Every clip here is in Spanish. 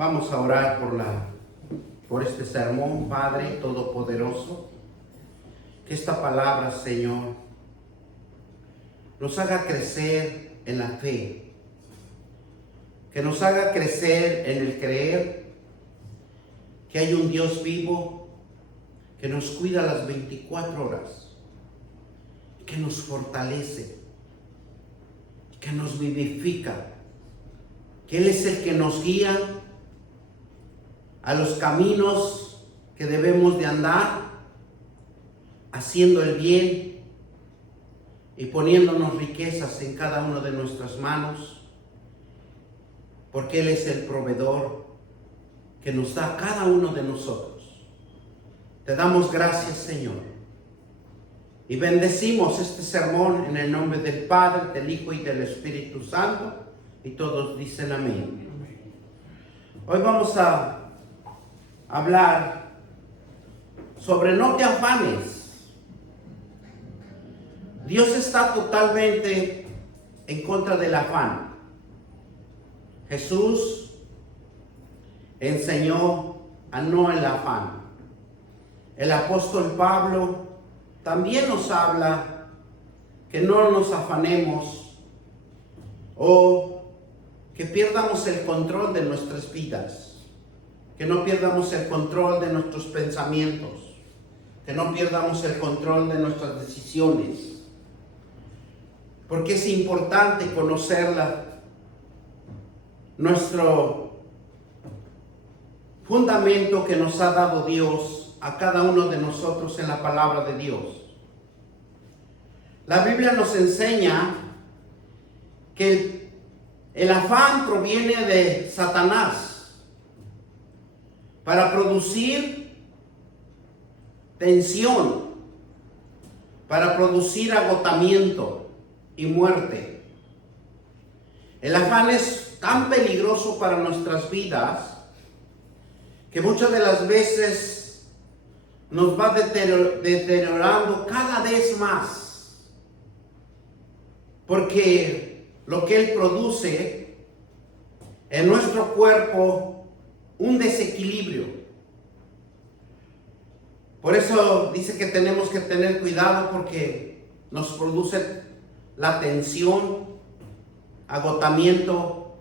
Vamos a orar por este sermón, Padre Todopoderoso. Que esta palabra, Señor, nos haga crecer en la fe. Que nos haga crecer en el creer que hay un Dios vivo que nos cuida las 24 horas, que nos fortalece, que nos vivifica, que Él es el que nos guía a los caminos que debemos de andar, haciendo el bien y poniéndonos riquezas en cada una de nuestras manos, porque Él es el proveedor que nos da a cada uno de nosotros. Te damos gracias, Señor, y bendecimos este sermón en el nombre del Padre, del Hijo y del Espíritu Santo, y todos dicen amén. Hoy vamos a hablar sobre no te afanes. Dios está totalmente en contra del afán. Jesús enseñó a no el afán. El apóstol Pablo también nos habla que no nos afanemos o que pierdamos el control de nuestras vidas, que no pierdamos el control de nuestros pensamientos, que no pierdamos el control de nuestras decisiones, porque es importante conocerla, nuestro fundamento que nos ha dado Dios a cada uno de nosotros en la palabra de Dios. La Biblia nos enseña que el afán proviene de Satanás para producir tensión, para producir agotamiento y muerte. El afán es tan peligroso para nuestras vidas que muchas de las veces nos va deteriorando cada vez más, porque lo que él produce en nuestro cuerpo un desequilibrio. Por eso dice que tenemos que tener cuidado, porque nos produce la tensión, agotamiento,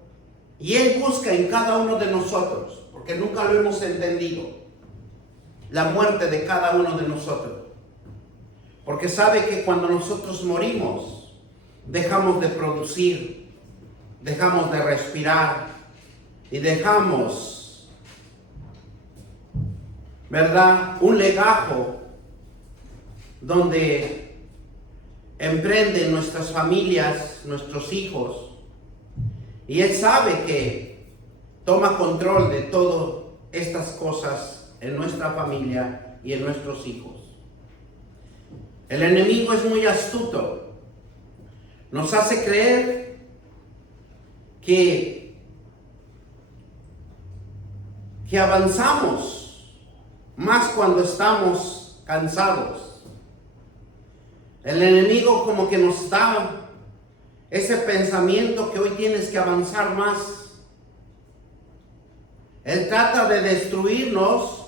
y él busca en cada uno de nosotros, porque nunca lo hemos entendido, la muerte de cada uno de nosotros, porque sabe que cuando nosotros morimos dejamos de producir, dejamos de respirar y dejamos, ¿verdad?, un legajo donde emprenden nuestras familias, nuestros hijos. Y Él sabe que toma control de todas estas cosas en nuestra familia y en nuestros hijos. El enemigo es muy astuto. Nos hace creer que avanzamos más cuando estamos cansados. El enemigo como que nos da ese pensamiento que hoy tienes que avanzar más. Él trata de destruirnos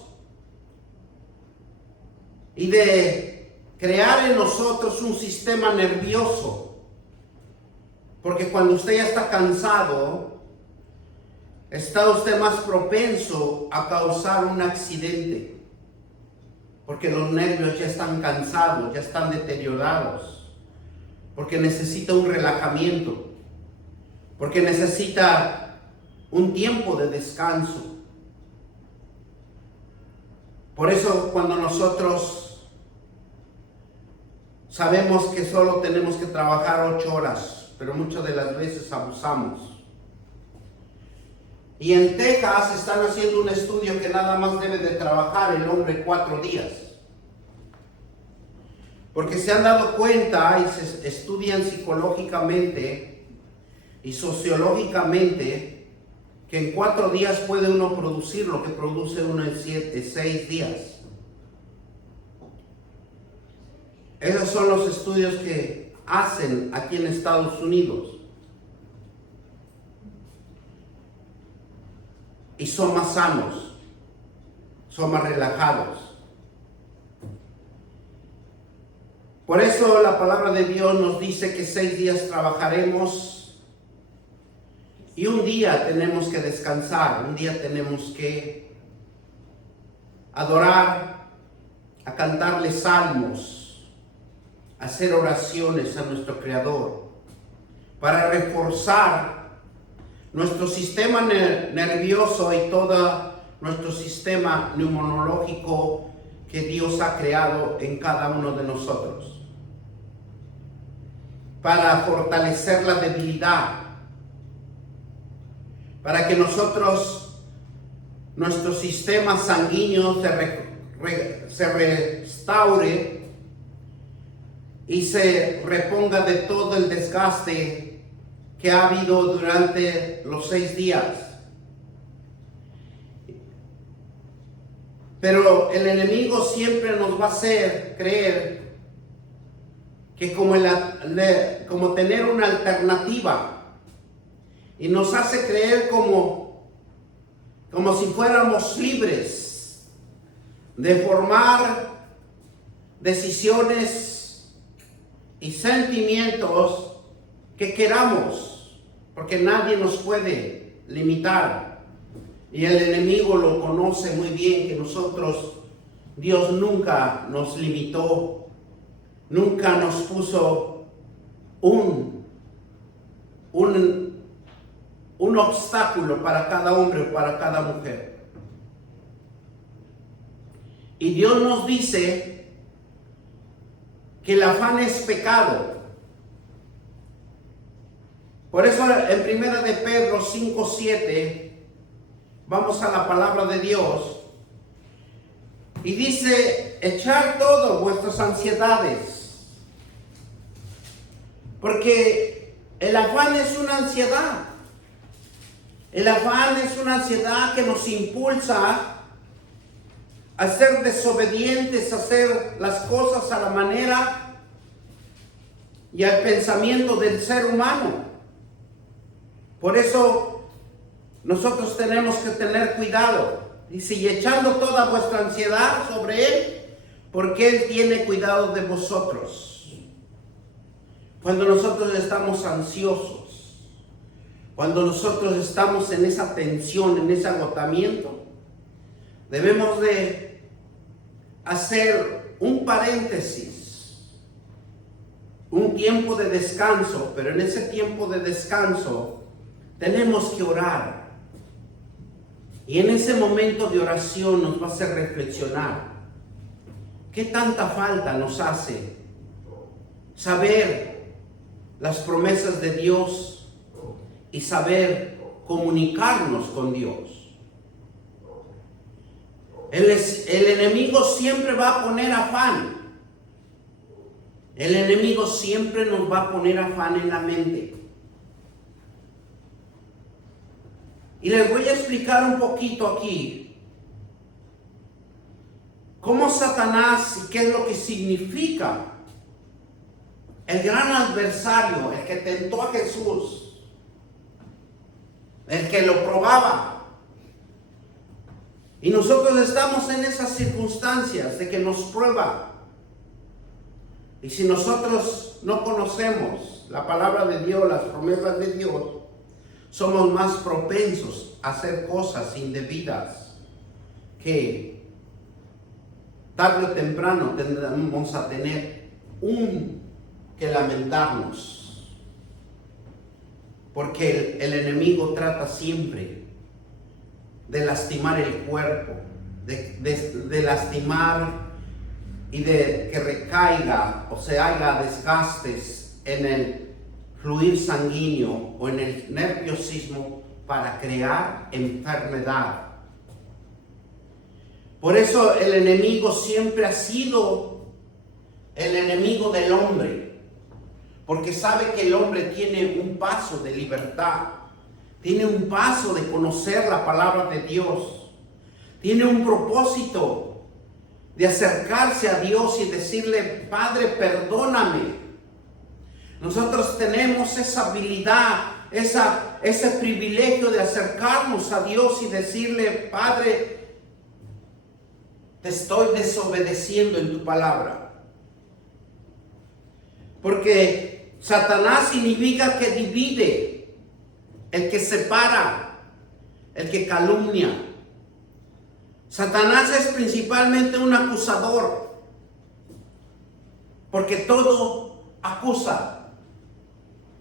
y de crear en nosotros un sistema nervioso, porque cuando usted ya está cansado, está usted más propenso a causar un accidente, porque los nervios ya están cansados, ya están deteriorados, porque necesita un relajamiento, porque necesita un tiempo de descanso. Por eso cuando nosotros sabemos que solo tenemos que trabajar 8 horas, pero muchas de las veces abusamos. Y en Texas están haciendo un estudio que nada más debe de trabajar el hombre 4 días. Porque se han dado cuenta y se estudian psicológicamente y sociológicamente que en 4 días puede uno producir lo que produce uno en 6 días. Esos son los estudios que hacen aquí en Estados Unidos. y son más sanos, son más relajados. Por eso la palabra de Dios nos dice que 6 días trabajaremos y un día tenemos que descansar, un día tenemos que adorar, a cantarle salmos, a hacer oraciones a nuestro Creador, para reforzar nuestro sistema nervioso y todo nuestro sistema inmunológico que Dios ha creado en cada uno de nosotros, para fortalecer la debilidad, para que nuestro sistema sanguíneo se restaure y se reponga de todo el desgaste que ha habido durante los 6 días. Pero el enemigo siempre nos va a hacer creer que como tener una alternativa, y nos hace creer como si fuéramos libres de formar decisiones y sentimientos que queramos, porque nadie nos puede limitar. Y el enemigo lo conoce muy bien, que Dios nunca nos limitó, nunca nos puso un obstáculo para cada hombre o para cada mujer. Y Dios nos dice que el afán es pecado. Por eso en 1 de Pedro 5:7 vamos a la palabra de Dios y dice: echar todas vuestras ansiedades, porque el afán es una ansiedad. El afán es una ansiedad que nos impulsa a ser desobedientes, a hacer las cosas a la manera y al pensamiento del ser humano. Por eso nosotros tenemos que tener cuidado. Dice: y echando toda vuestra ansiedad sobre Él, porque Él tiene cuidado de vosotros. Cuando nosotros estamos ansiosos, cuando nosotros estamos en esa tensión, en ese agotamiento, debemos de hacer un paréntesis, un tiempo de descanso, pero en ese tiempo de descanso tenemos que orar. Y en ese momento de oración nos va a hacer reflexionar. ¿Qué tanta falta nos hace saber las promesas de Dios y saber comunicarnos con Dios? El enemigo siempre va a poner afán. El enemigo siempre nos va a poner afán en la mente. Y les voy a explicar un poquito aquí cómo Satanás y qué es lo que significa el gran adversario, el que tentó a Jesús, el que lo probaba. Y nosotros estamos en esas circunstancias de que nos prueba. Y si nosotros no conocemos la palabra de Dios, las promesas de Dios, somos más propensos a hacer cosas indebidas que tarde o temprano tendremos a tener que lamentarnos. Porque el enemigo trata siempre de lastimar el cuerpo, de lastimar y de que recaiga o se haga desgastes en el fluir sanguíneo o en el nerviosismo para crear enfermedad. Por eso el enemigo siempre ha sido el enemigo del hombre, porque sabe que el hombre tiene un paso de libertad, tiene un paso de conocer la palabra de Dios, tiene un propósito de acercarse a Dios y decirle: Padre, perdóname. Nosotros tenemos esa habilidad ese privilegio de acercarnos a Dios y decirle: Padre, te estoy desobedeciendo en tu palabra. Porque Satanás significa que divide, el que separa, el que calumnia. Satanás es principalmente un acusador, porque todo acusa.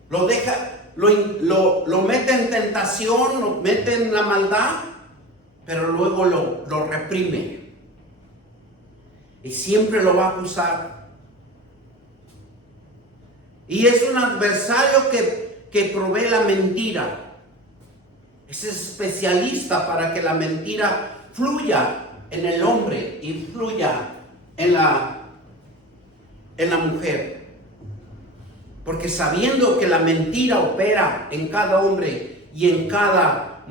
Lo deja, lo mete en tentación, lo mete en la maldad, pero luego lo reprime. Y siempre lo va a acusar. Y es un adversario que provee la mentira. Es especialista para que la mentira fluya en el hombre y fluya en la mujer. Porque sabiendo que la mentira opera en cada hombre y en cada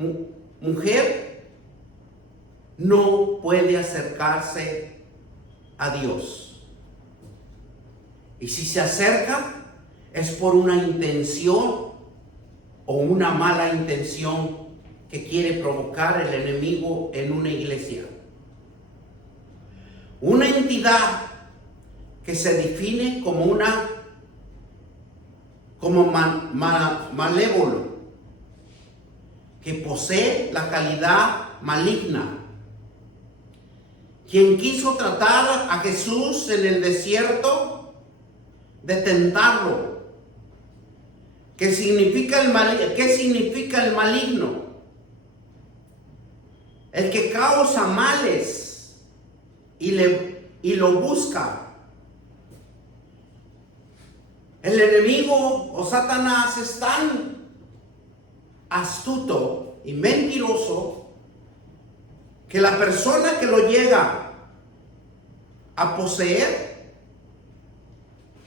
mujer, no puede acercarse a Dios. Y si se acerca, es por una intención o una mala intención que quiere provocar el enemigo en una iglesia. Una entidad que se define como malévolo, que posee la calidad maligna, quien quiso tratar a Jesús en el desierto de tentarlo. ¿Qué significa el maligno? El que causa males y lo busca. El enemigo o Satanás es tan astuto y mentiroso que la persona que lo llega a poseer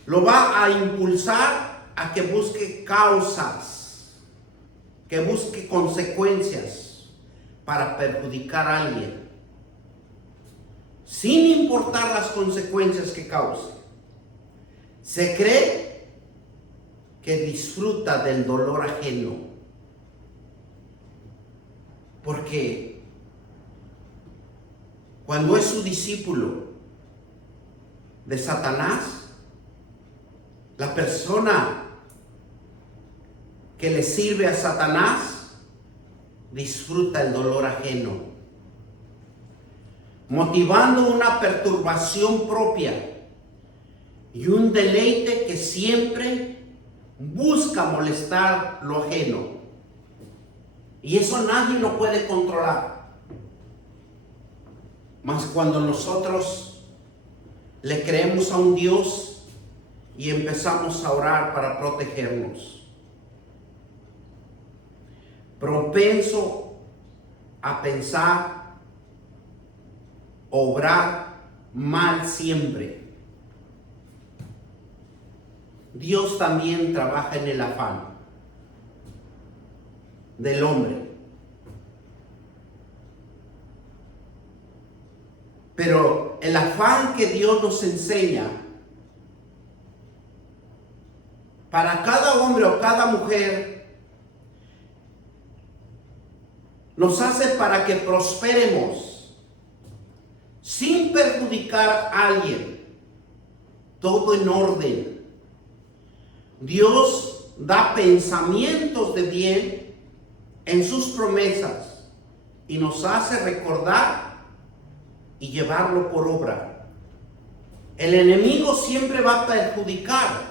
lo va a impulsar a que busque causas, que busque consecuencias para perjudicar a alguien, sin importar las consecuencias que cause. Se cree que disfruta del dolor ajeno, porque cuando es su discípulo de Satanás, la persona que le sirve a Satanás disfruta el dolor ajeno, motivando una perturbación propia y un deleite que siempre busca molestar lo ajeno. Y eso nadie lo puede controlar. Mas cuando nosotros le creemos a un Dios y empezamos a orar para protegernos, propenso a pensar, obrar mal siempre. Dios también trabaja en el afán del hombre. Pero el afán que Dios nos enseña para cada hombre o cada mujer nos hace para que prosperemos sin perjudicar a alguien, todo en orden. Dios da pensamientos de bien en sus promesas y nos hace recordar y llevarlo por obra. El enemigo siempre va a perjudicar,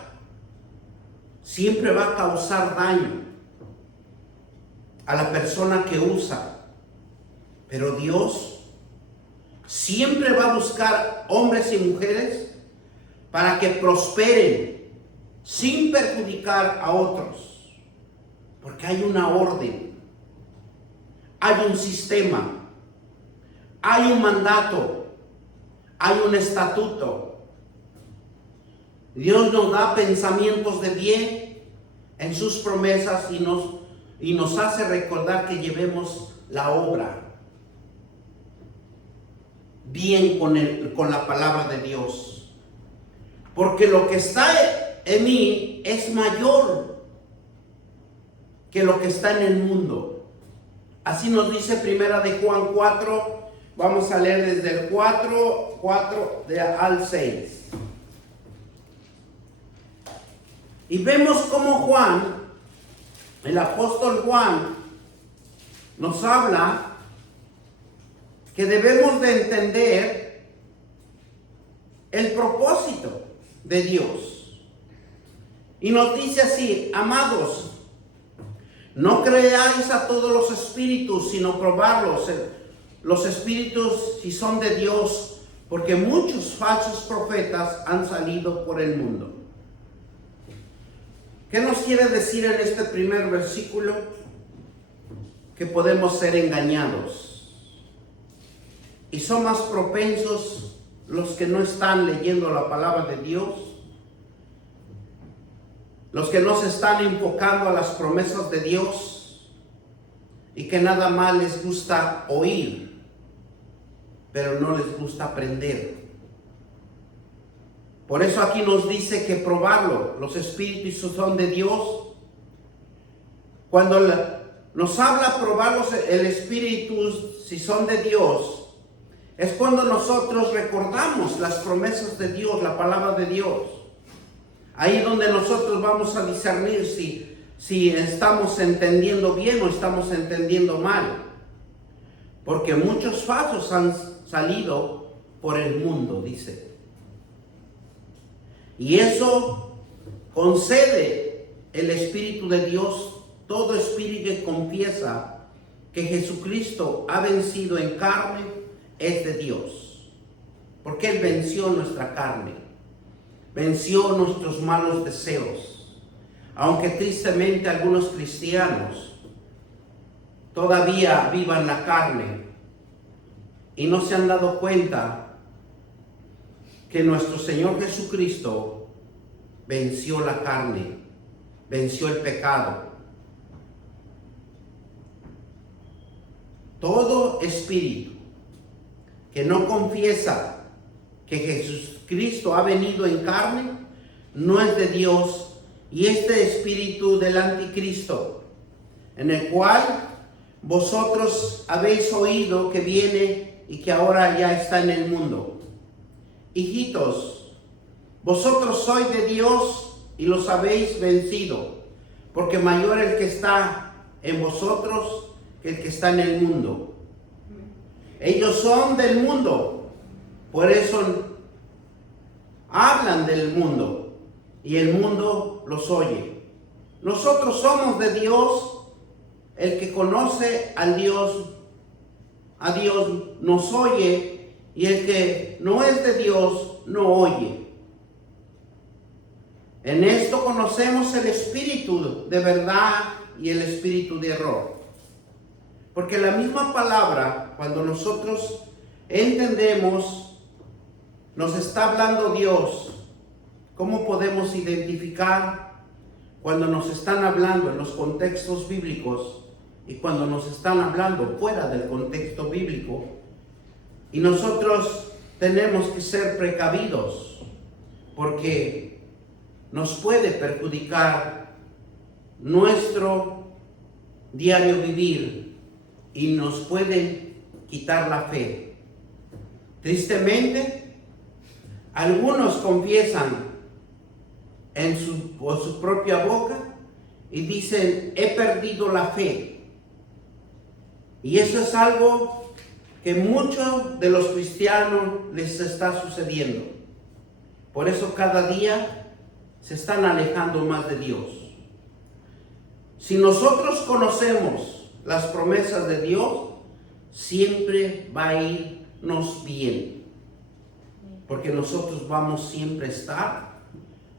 siempre va a causar daño a la persona que usa, pero Dios siempre va a buscar hombres y mujeres para que prosperen sin perjudicar a otros, porque hay una orden, hay un sistema, hay un mandato, hay un estatuto. Dios nos da pensamientos de bien en sus promesas y nos hace recordar que llevemos la obra bien con la palabra de Dios. Porque lo que está en mí es mayor que lo que está en el mundo. Así nos dice primera de Juan 4, vamos a leer desde el 4 al 6. Y vemos cómo Juan, el apóstol Juan, nos habla que debemos de entender el propósito de Dios. Y nos dice así: amados, no creáis a todos los espíritus, sino probarlos, los espíritus si son de Dios, porque muchos falsos profetas han salido por el mundo. ¿Qué nos quiere decir en este primer versículo? Que podemos ser engañados. Y son más propensos los que no están leyendo la palabra de Dios, los que no se están enfocando a las promesas de Dios y que nada más les gusta oír, pero no les gusta aprender. Por eso aquí nos dice que probarlo, los espíritus son de Dios. Cuando nos habla probarlos el espíritu si son de Dios, es cuando nosotros recordamos las promesas de Dios, la palabra de Dios. Ahí es donde nosotros vamos a discernir si estamos entendiendo bien o estamos entendiendo mal. Porque muchos falsos han salido por el mundo, dice. Y eso concede el Espíritu de Dios. Todo espíritu que confiesa que Jesucristo ha vencido en carne es de Dios. Porque Él venció nuestra carne. Venció nuestros malos deseos. Aunque tristemente algunos cristianos todavía vivan la carne y no se han dado cuenta que nuestro Señor Jesucristo venció la carne, venció el pecado. Todo espíritu que no confiesa que Jesucristo ha venido en carne no es de Dios, y este espíritu del anticristo, en el cual vosotros habéis oído que viene y que ahora ya está en el mundo. Hijitos, vosotros sois de Dios y los habéis vencido, porque mayor el que está en vosotros que el que está en el mundo. Ellos son del mundo, por eso hablan del mundo y el mundo los oye. Nosotros somos de Dios. El que conoce a Dios nos oye, y el que no es de Dios no oye. En esto conocemos el espíritu de verdad y el espíritu de error. Porque la misma palabra, cuando nosotros entendemos, nos está hablando Dios. ¿Cómo podemos identificar cuando nos están hablando en los contextos bíblicos y cuando nos están hablando fuera del contexto bíblico? Y nosotros tenemos que ser precavidos, porque nos puede perjudicar nuestro diario vivir y nos puede quitar la fe. Tristemente, algunos confiesan por su propia boca y dicen: he perdido la fe. Y eso es algo que muchos de los cristianos les está sucediendo. Por eso cada día se están alejando más de Dios. Si nosotros conocemos las promesas de Dios, siempre va a irnos bien. Porque nosotros vamos siempre a estar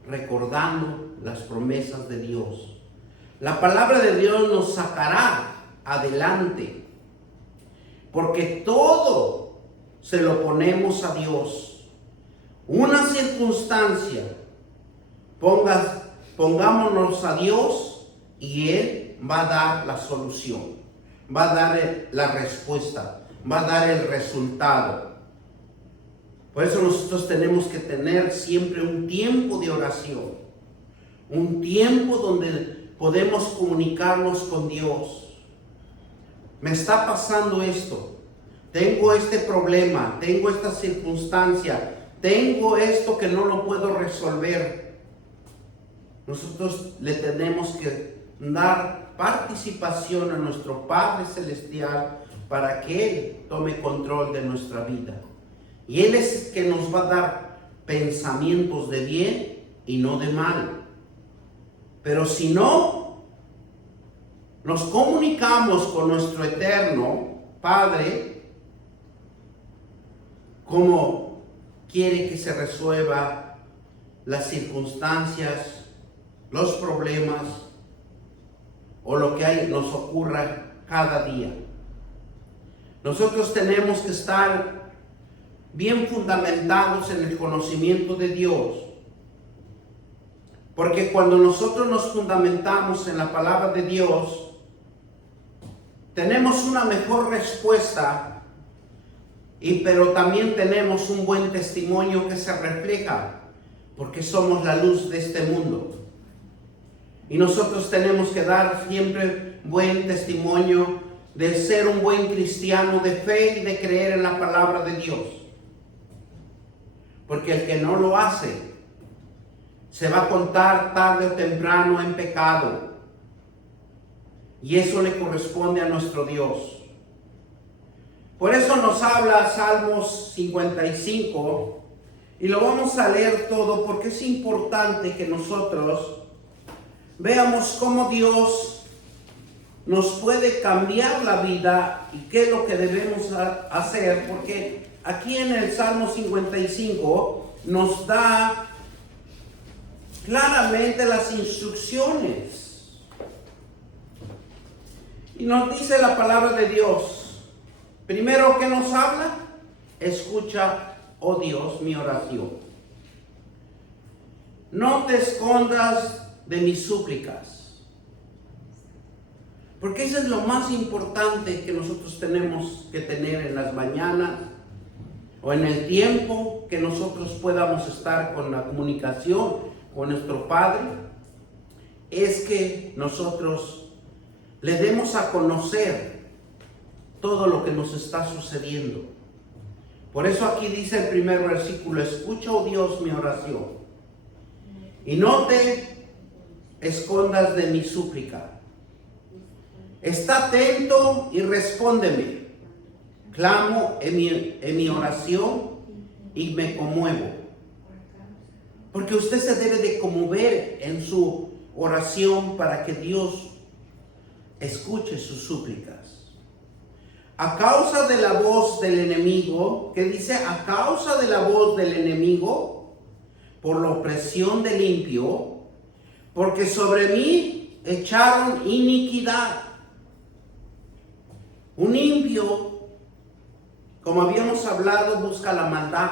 recordando las promesas de Dios. La palabra de Dios nos sacará adelante. Porque todo se lo ponemos a Dios. Una circunstancia, pongámonos a Dios y Él va a dar la solución. Va a dar la respuesta. Va a dar el resultado. Por eso nosotros tenemos que tener siempre un tiempo de oración. Un tiempo donde podemos comunicarnos con Dios. Me está pasando esto, tengo este problema, tengo esta circunstancia, tengo esto que no lo puedo resolver. Nosotros le tenemos que dar participación a nuestro Padre Celestial para que Él tome control de nuestra vida. Y Él es el que nos va a dar pensamientos de bien y no de mal. Pero si no nos comunicamos con nuestro eterno Padre, como quiere que se resuelva las circunstancias, los problemas o lo que nos ocurra cada día. Nosotros tenemos que estar bien fundamentados en el conocimiento de Dios. Porque cuando nosotros nos fundamentamos en la palabra de Dios, tenemos una mejor respuesta, pero también tenemos un buen testimonio que se refleja, porque somos la luz de este mundo. Y nosotros tenemos que dar siempre buen testimonio de ser un buen cristiano de fe y de creer en la palabra de Dios. Porque el que no lo hace, se va a contar tarde o temprano en pecado. Y eso le corresponde a nuestro Dios. Por eso nos habla Salmos 55, y lo vamos a leer todo porque es importante que nosotros veamos cómo Dios nos puede cambiar la vida y qué es lo que debemos hacer, porque aquí en el Salmo 55 nos da claramente las instrucciones. Y nos dice la palabra de Dios. Primero que nos habla, escucha, oh Dios, mi oración. No te escondas de mis súplicas. Porque eso es lo más importante que nosotros tenemos que tener en las mañanas o en el tiempo que nosotros podamos estar con la comunicación con nuestro Padre, es que nosotros le demos a conocer todo lo que nos está sucediendo. Por eso aquí dice el primer versículo: escucha, oh Dios, mi oración, y no te escondas de mi súplica. Está atento y respóndeme. Clamo en mi oración y me conmuevo. Porque usted se debe de conmover en su oración para que Dios escuche sus súplicas. A causa de la voz del enemigo, que dice, a causa de la voz del enemigo, por la opresión del impío, porque sobre mí echaron iniquidad. Un impío, como habíamos hablado, busca la maldad.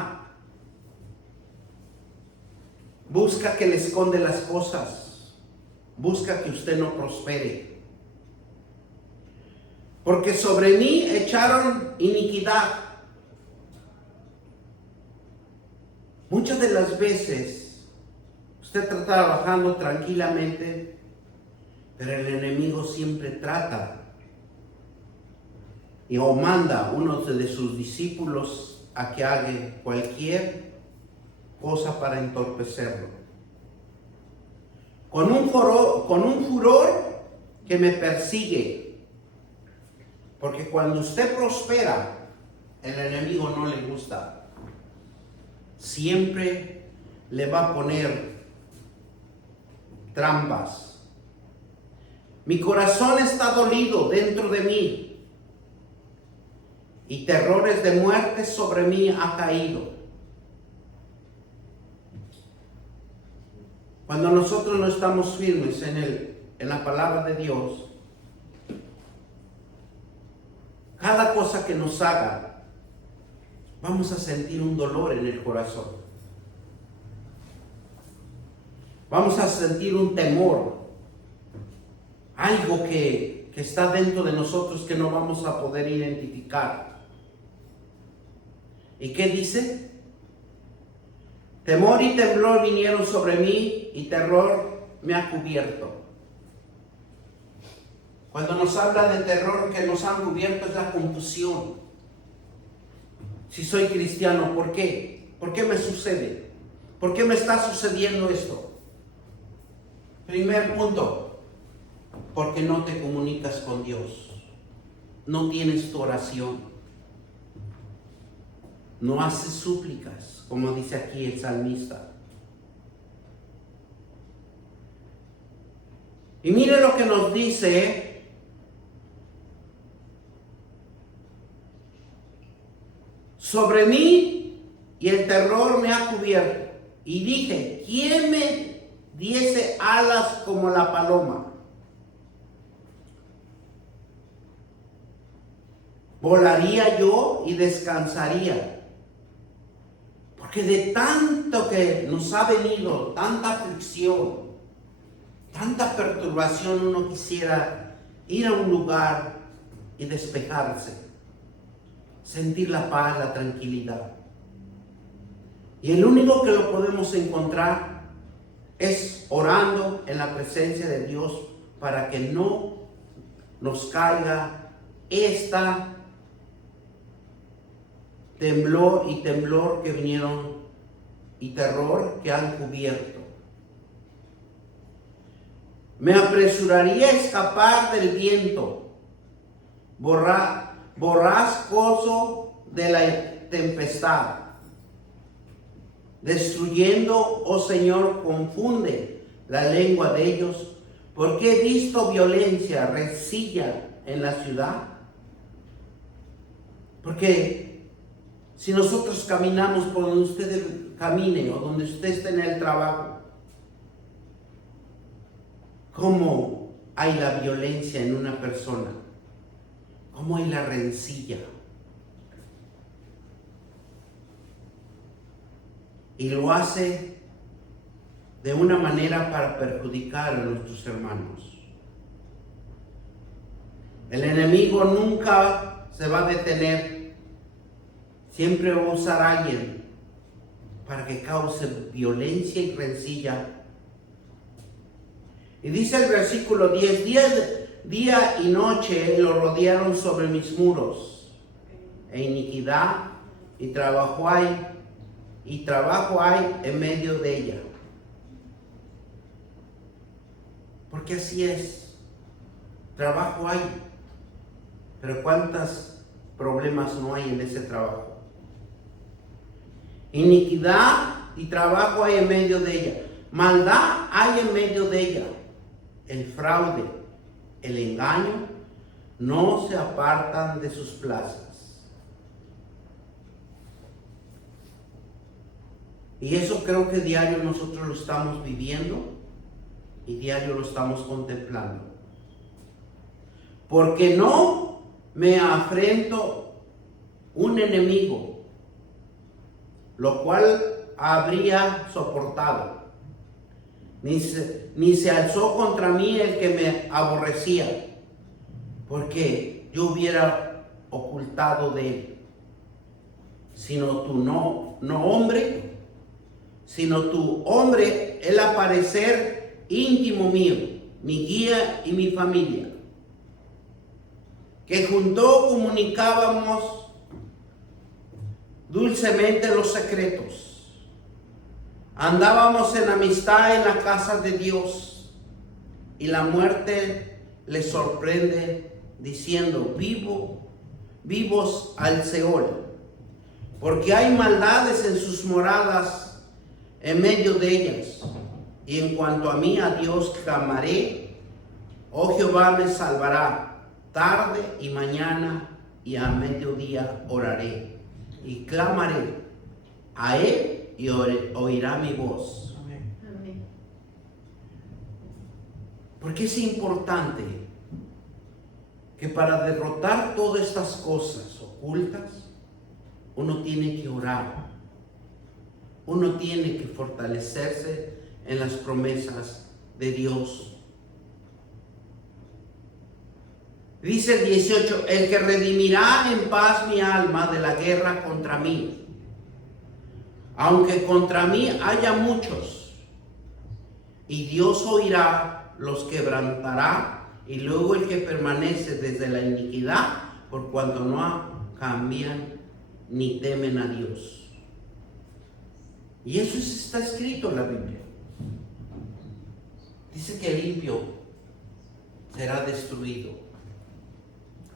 Busca que le esconde las cosas. Busca que usted no prospere. Porque sobre mí echaron iniquidad. Muchas de las veces usted está trabajando tranquilamente, pero el enemigo siempre trata o manda a uno de sus discípulos a que haga cualquier cosa para entorpecerlo. Con un furor que me persigue. Porque cuando usted prospera, el enemigo no le gusta. Siempre le va a poner trampas. Mi corazón está dolido dentro de mí, y terrores de muerte sobre mí ha caído. Cuando nosotros no estamos firmes en la palabra de Dios, cada cosa que nos haga, vamos a sentir un dolor en el corazón. Vamos a sentir un temor, algo que está dentro de nosotros que no vamos a poder identificar. ¿Y qué dice? Temor y temblor vinieron sobre mí y terror me ha cubierto. Cuando nos habla de terror que nos han cubierto es la confusión. Si soy cristiano, ¿por qué? ¿Por qué me sucede? ¿Por qué me está sucediendo esto? Primer punto, porque no te comunicas con Dios. No tienes tu oración. No haces súplicas, como dice aquí el salmista. Y mire lo que nos dice. Sobre mí y el terror me ha cubierto. Y dije, ¿quién me diese alas como la paloma? Volaría yo y descansaría. Porque de tanto que nos ha venido, tanta aflicción, tanta perturbación, uno quisiera ir a un lugar y despejarse. Sentir la paz, la tranquilidad. Y el único que lo podemos encontrar es orando en la presencia de Dios para que no nos caiga esta temblor que vinieron y terror que han cubierto. Me apresuraría a escapar del viento, borrascoso de la tempestad. Destruyendo, oh Señor, confunde la lengua de ellos, porque he visto violencia, rencilla en la ciudad. Porque si nosotros caminamos por donde usted camine o donde usted esté en el trabajo, ¿cómo hay la violencia en una persona? ¿Cómo hay la rencilla? Y lo hace de una manera para perjudicar a nuestros hermanos. El enemigo nunca se va a detener. Siempre va a usar a alguien para que cause violencia y rencilla. Y dice el versículo 10, día y noche lo rodearon sobre mis muros, e iniquidad y trabajo hay en medio de ella. Porque así es, trabajo hay, pero ¿cuántos problemas no hay en ese trabajo? Iniquidad y trabajo hay en medio de ella, maldad hay en medio de ella, el fraude, el engaño, no se apartan de sus plazas. Y eso creo que diario nosotros lo estamos viviendo y diario lo estamos contemplando. Porque no me afrento un enemigo, lo cual habría soportado. Ni se alzó contra mí el que me aborrecía, porque yo hubiera ocultado de él. Sino tu hombre, el aparecer íntimo mío, mi guía y mi familia, que juntos comunicábamos dulcemente los secretos. Andábamos en amistad en la casa de Dios, y la muerte les sorprende diciendo, vivos al Seol, porque hay maldades en sus moradas en medio de ellas. Y en cuanto a mí, a Dios clamaré, oh Jehová me salvará, tarde y mañana y a mediodía oraré, y clamaré a él y oirá mi voz. Amén. Amén. Porque es importante que para derrotar todas estas cosas ocultas, uno tiene que orar. Uno tiene que fortalecerse en las promesas de Dios. Dice el 18, el que redimirá en paz mi alma de la guerra contra mí. Aunque contra mí haya muchos, y Dios oirá, los quebrantará y luego el que permanece desde la iniquidad, por cuanto no cambian ni temen a Dios. Y eso está escrito en la Biblia. Dice que el impío será destruido,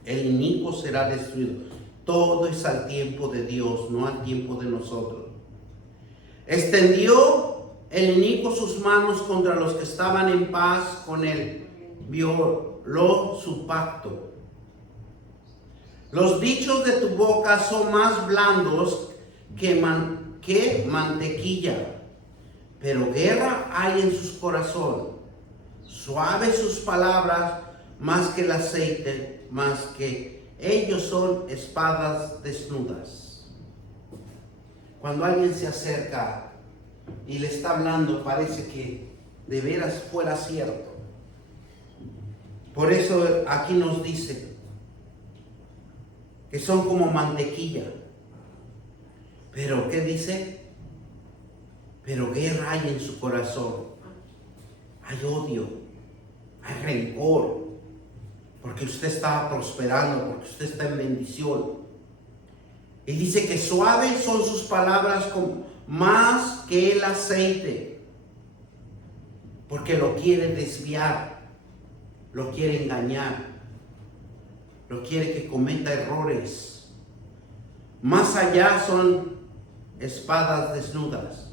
el inicuo será destruido. Todo es al tiempo de Dios, no al tiempo de nosotros. Extendió el inicuo sus manos contra los que estaban en paz con él, violó su pacto. Los dichos de tu boca son más blandos que mantequilla, pero guerra hay en sus corazones. Suaves sus palabras más que el aceite, más que ellos son espadas desnudas. Cuando alguien se acerca y le está hablando, parece que de veras fuera cierto. Por eso aquí nos dice que son como mantequilla. Pero ¿qué dice? Pero guerra hay en su corazón. Hay odio, hay rencor, porque usted está prosperando, porque usted está en bendición. Y dice que suaves son sus palabras más que el aceite, porque lo quiere desviar, lo quiere engañar, lo quiere que cometa errores. Más allá son espadas desnudas.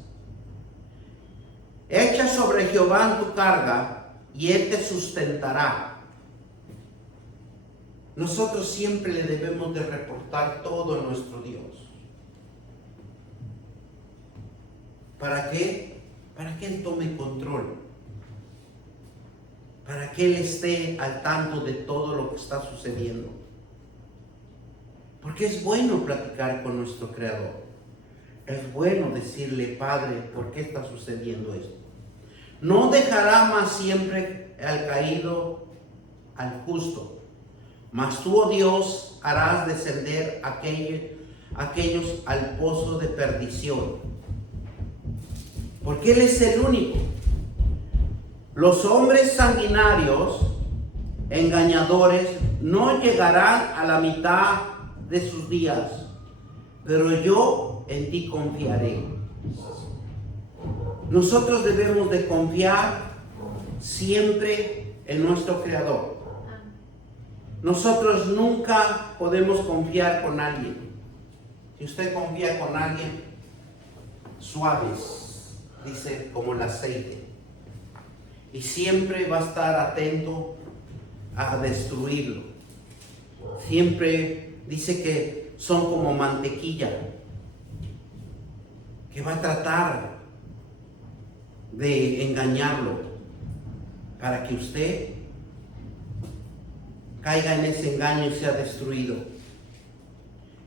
Echa sobre Jehová tu carga y él te sustentará. Nosotros siempre le debemos de reportar todo a nuestro Dios. ¿Para qué? Para que Él tome control. Para que Él esté al tanto de todo lo que está sucediendo. Porque es bueno platicar con nuestro Creador. Es bueno decirle, Padre, ¿por qué está sucediendo esto? No dejará más siempre al caído al justo, mas tú, oh Dios, harás descender aquellos al pozo de perdición. Porque Él es el único. Los hombres sanguinarios, engañadores, no llegarán a la mitad de sus días, pero yo en ti confiaré. Nosotros debemos de confiar siempre en nuestro Creador. Nosotros nunca podemos confiar con alguien. Si usted confía con alguien, suaves, dice, como el aceite. Y siempre va a estar atento a destruirlo. Siempre dice que son como mantequilla, que va a tratar de engañarlo para que usted caiga en ese engaño y sea destruido.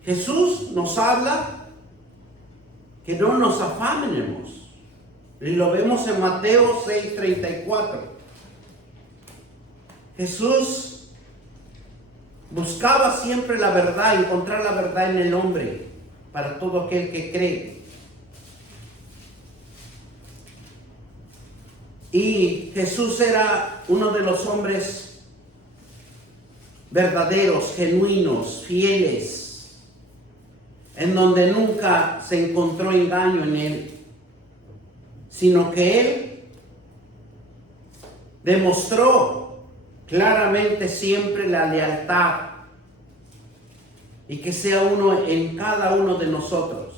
Jesús nos habla que no nos afanemos, y lo vemos en Mateo 6:34. Jesús buscaba siempre la verdad, encontrar la verdad en el hombre, para todo aquel que cree. Y Jesús era uno de los hombres verdaderos, genuinos, fieles, en donde nunca se encontró engaño en él, sino que él demostró claramente siempre la lealtad, y que sea uno en cada uno de nosotros.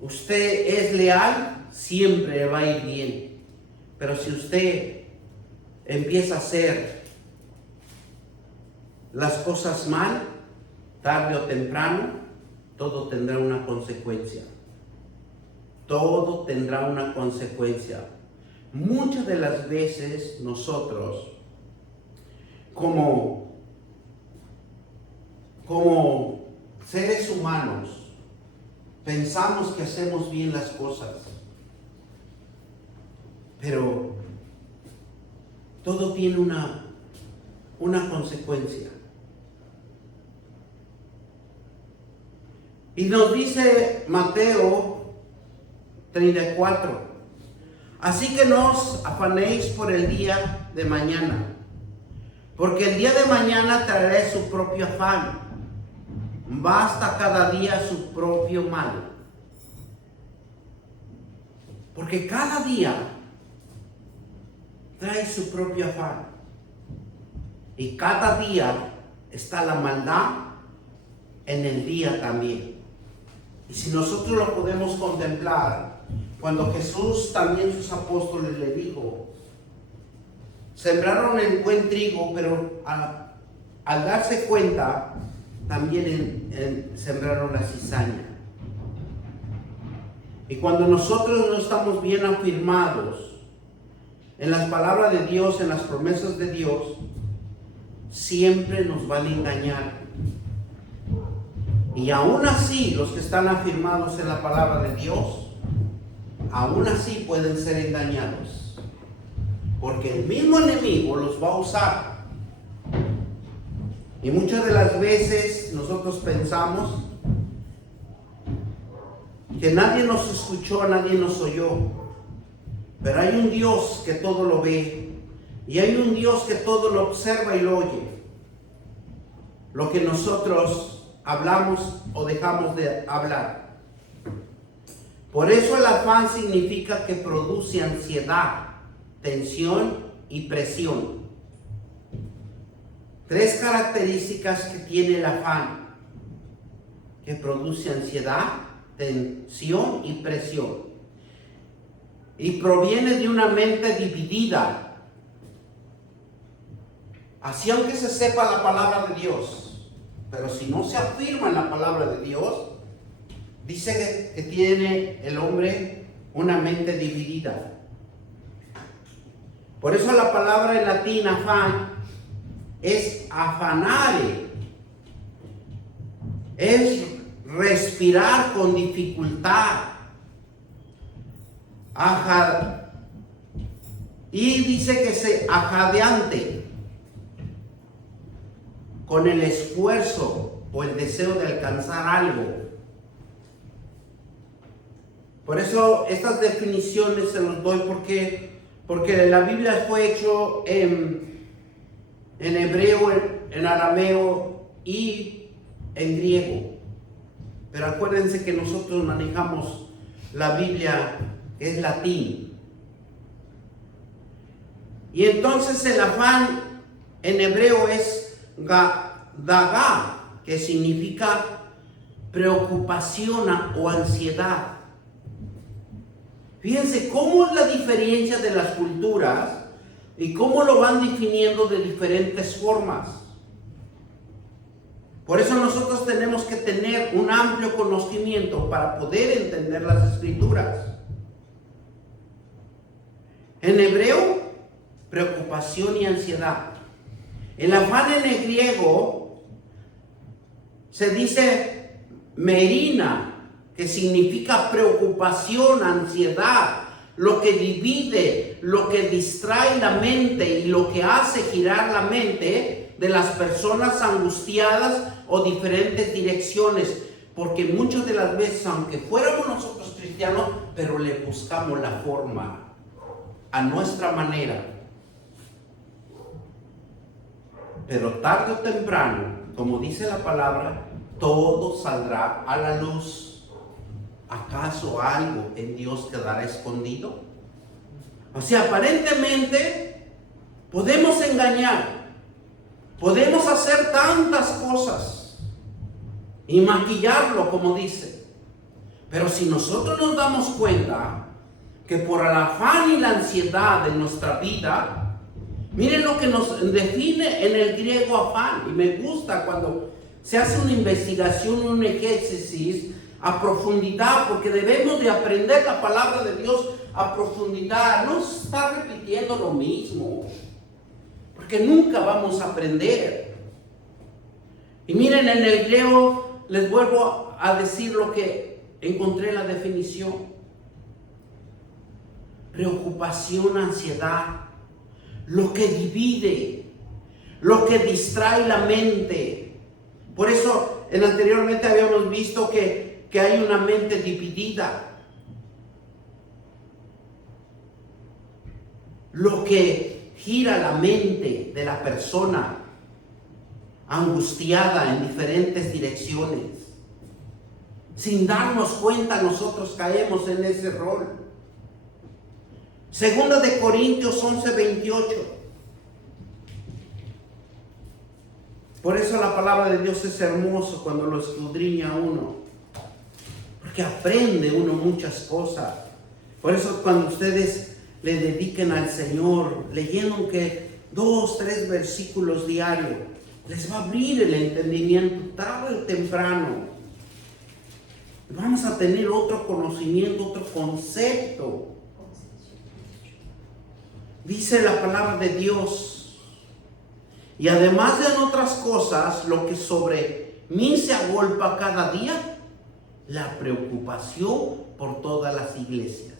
Usted es leal, siempre le va a ir bien. Pero si usted empieza a hacer las cosas mal, tarde o temprano, todo tendrá una consecuencia. Todo tendrá una consecuencia. Muchas de las veces nosotros, como seres humanos, pensamos que hacemos bien las cosas. Pero todo tiene una consecuencia. Y nos dice Mateo 34, así que no os afanéis por el día de mañana, porque el día de mañana traerá su propio afán. Basta cada día su propio mal. Porque cada día trae su propio afán. Y cada día está la maldad en el día también. Y si nosotros lo podemos contemplar, cuando Jesús también sus apóstoles le dijo, sembraron el buen trigo, pero al darse cuenta, también sembraron la cizaña. Y cuando nosotros no estamos bien afirmados en las palabras de Dios, en las promesas de Dios, siempre nos van a engañar. Y aún así, los que están afirmados en la palabra de Dios, aún así pueden ser engañados. Porque el mismo enemigo los va a usar. Y muchas de las veces nosotros pensamos que nadie nos escuchó, nadie nos oyó. Pero hay un Dios que todo lo ve. Y hay un Dios que todo lo observa y lo oye. Lo que nosotros hablamos o dejamos de hablar. Por eso el afán significa que produce ansiedad, tensión y presión. 3 características que tiene el afán, que produce ansiedad, tensión y presión. Y proviene de una mente dividida. Así aunque se sepa la palabra de Dios, pero si no se afirma en la palabra de Dios, dice que tiene el hombre una mente dividida. Por eso la palabra en latín afán es afanare, es respirar con dificultad, y dice que se ajadeante, con el esfuerzo o el deseo de alcanzar algo. Por eso estas definiciones se los doy porque la Biblia fue hecho en hebreo, en arameo y en griego. Pero acuérdense que nosotros manejamos la Biblia, que es latín. Y entonces el afán en hebreo es dagá, que significa preocupación o ansiedad. Fíjense cómo es la diferencia de las culturas y cómo lo van definiendo de diferentes formas. Por eso nosotros tenemos que tener un amplio conocimiento para poder entender las escrituras. En hebreo, preocupación y ansiedad. El afán en el griego se dice merina, que significa preocupación, ansiedad, lo que divide, lo que distrae la mente y lo que hace girar la mente de las personas angustiadas o diferentes direcciones. Porque muchas de las veces, aunque fuéramos nosotros cristianos, pero le buscamos la forma a nuestra manera. Pero tarde o temprano, como dice la palabra, todo saldrá a la luz. ¿Acaso algo en Dios quedará escondido? O sea, aparentemente podemos engañar, podemos hacer tantas cosas y maquillarlo, como dice. Pero si nosotros nos damos cuenta que por el afán y la ansiedad de nuestra vida, miren lo que nos define en el griego afán. Y me gusta cuando se hace una investigación, un exégesis a profundidad, porque debemos de aprender la palabra de Dios a profundidad. No se está repitiendo lo mismo, porque nunca vamos a aprender. Y miren, en el griego les vuelvo a decir lo que encontré la definición: preocupación, ansiedad, lo que divide, lo que distrae la mente. Por eso anteriormente habíamos visto que hay una mente dividida. Lo que gira la mente de la persona angustiada en diferentes direcciones. Sin darnos cuenta, nosotros caemos en ese rol. Segunda de Corintios 11:28. Por eso la palabra de Dios es hermoso cuando lo escudriña uno, porque aprende uno muchas cosas. Por eso cuando ustedes le dediquen al Señor, leyendo que 2, 3 versículos diarios, les va a abrir el entendimiento tarde o temprano. Vamos a tener otro conocimiento, otro concepto. Dice la palabra de Dios. Y además de en otras cosas, lo que sobre mí se agolpa cada día, la preocupación por todas las iglesias.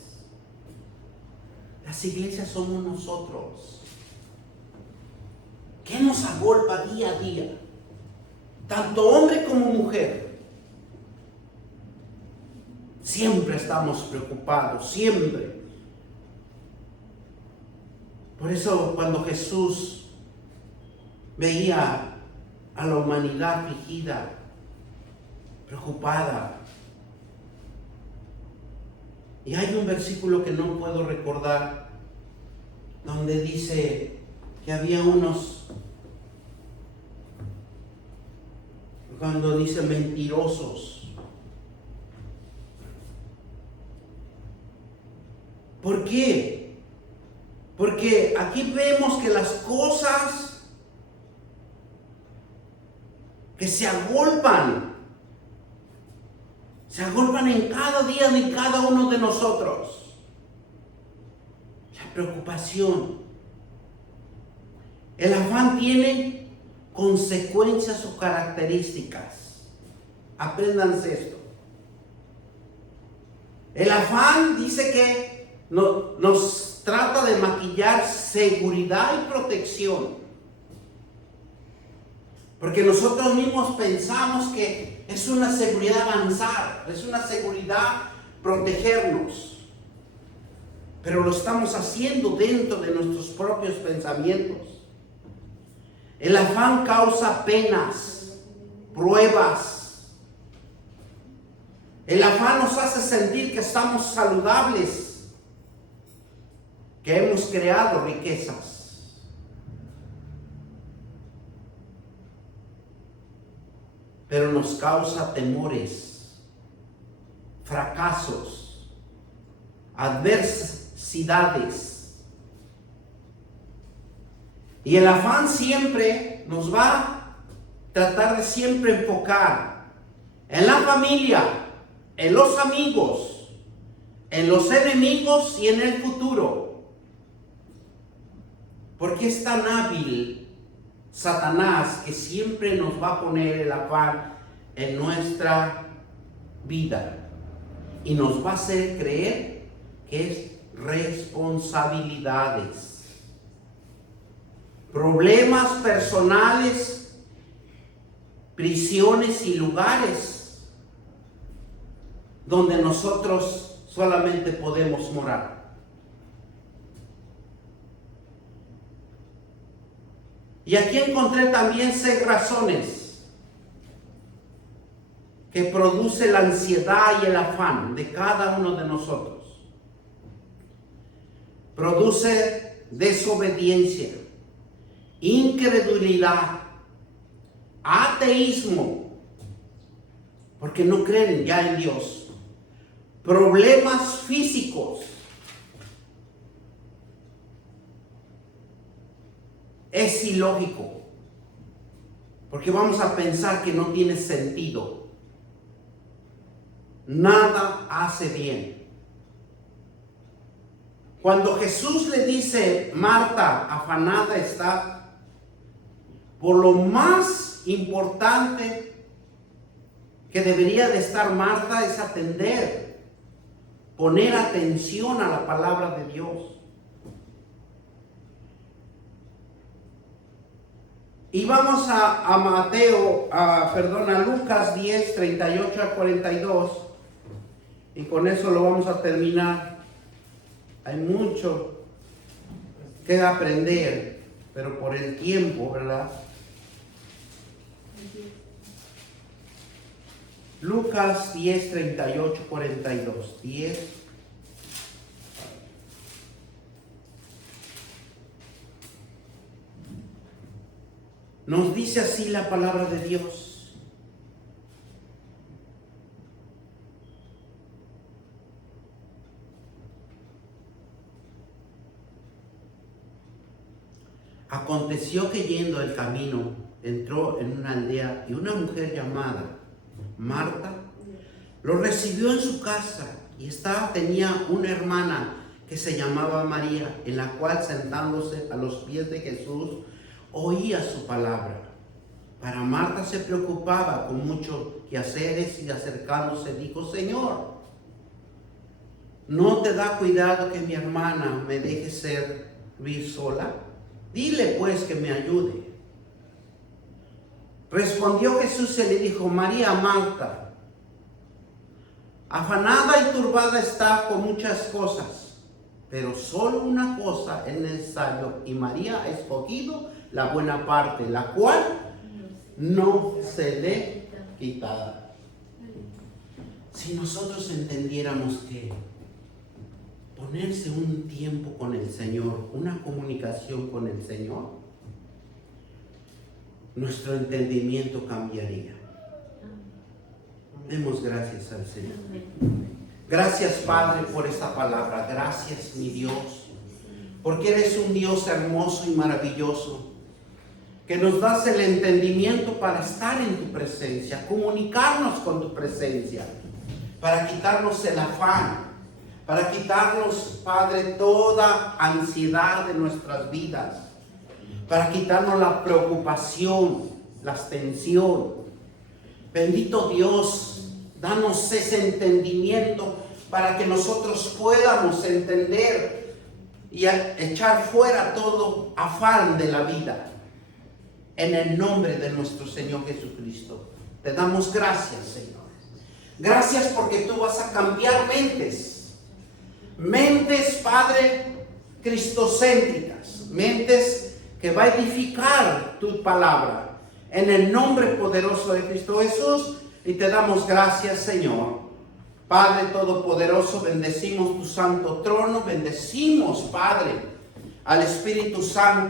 Las iglesias somos nosotros. ¿Qué nos agolpa día a día? Tanto hombre como mujer. Siempre estamos preocupados, siempre. Por eso cuando Jesús veía a la humanidad afligida, preocupada. Y hay un versículo que no puedo recordar, donde dice que había unos, cuando dice mentirosos. ¿Por qué? Porque aquí vemos que las cosas que se agolpan en cada día de cada uno de nosotros. La preocupación. El afán tiene consecuencias o características. Apréndanse esto. El afán dice que nos trata de maquillar seguridad y protección. Porque nosotros mismos pensamos que es una seguridad avanzar, es una seguridad protegernos. Pero lo estamos haciendo dentro de nuestros propios pensamientos. El afán causa penas, pruebas. El afán nos hace sentir que estamos saludables, que hemos creado riquezas. Pero nos causa temores, fracasos, adversidades. Y el afán siempre nos va a tratar de siempre enfocar en la familia, en los amigos, en los enemigos y en el futuro. Porque es tan hábil Satanás que siempre nos va a poner el afán en nuestra vida y nos va a hacer creer que es responsabilidades, problemas personales, prisiones y lugares donde nosotros solamente podemos morar. Y aquí encontré también 6 razones que produce la ansiedad y el afán de cada uno de nosotros. Produce desobediencia, incredulidad, ateísmo, porque no creen ya en Dios, problemas físicos, es ilógico, porque vamos a pensar que no tiene sentido. Nada hace bien. Cuando Jesús le dice, Marta, afanada está, por lo más importante que debería de estar Marta es atender, poner atención a la palabra de Dios. Y vamos a Lucas 10, 38 a 42. Y con eso lo vamos a terminar. Hay mucho que aprender, pero por el tiempo, ¿verdad? Lucas 10, 38, 42. 10. Nos dice así la palabra de Dios. Aconteció que yendo el camino, entró en una aldea y una mujer llamada Marta lo recibió en su casa y tenía una hermana que se llamaba María, en la cual sentándose a los pies de Jesús oía su palabra. Para Marta se preocupaba con muchos quehaceres y acercándose dijo: Señor, ¿no te da cuidado que mi hermana me deje servir sola? Dile pues que me ayude. Respondió Jesús y le dijo: María, Marta, afanada y turbada está con muchas cosas, pero solo una cosa es necesario, y María ha escogido la buena parte, la cual no se le quitará. Si nosotros entendiéramos que ponerse un tiempo con el Señor, una comunicación con el Señor, nuestro entendimiento cambiaría. Demos gracias al Señor. Gracias, Padre, por esta palabra. Gracias, mi Dios, porque eres un Dios hermoso y maravilloso, que nos das el entendimiento para estar en tu presencia, comunicarnos con tu presencia, para quitarnos el afán, para quitarnos, Padre, toda ansiedad de nuestras vidas, para quitarnos la preocupación, la tensión. Bendito Dios, danos ese entendimiento para que nosotros podamos entender y echar fuera todo afán de la vida. En el nombre de nuestro Señor Jesucristo, te damos gracias, Señor. Gracias porque tú vas a cambiar mentes, Padre, cristocéntricas, mentes que va a edificar tu palabra, en el nombre poderoso de Cristo Jesús. Y te damos gracias, Señor. Padre Todopoderoso, bendecimos tu santo trono, bendecimos, Padre, al Espíritu Santo.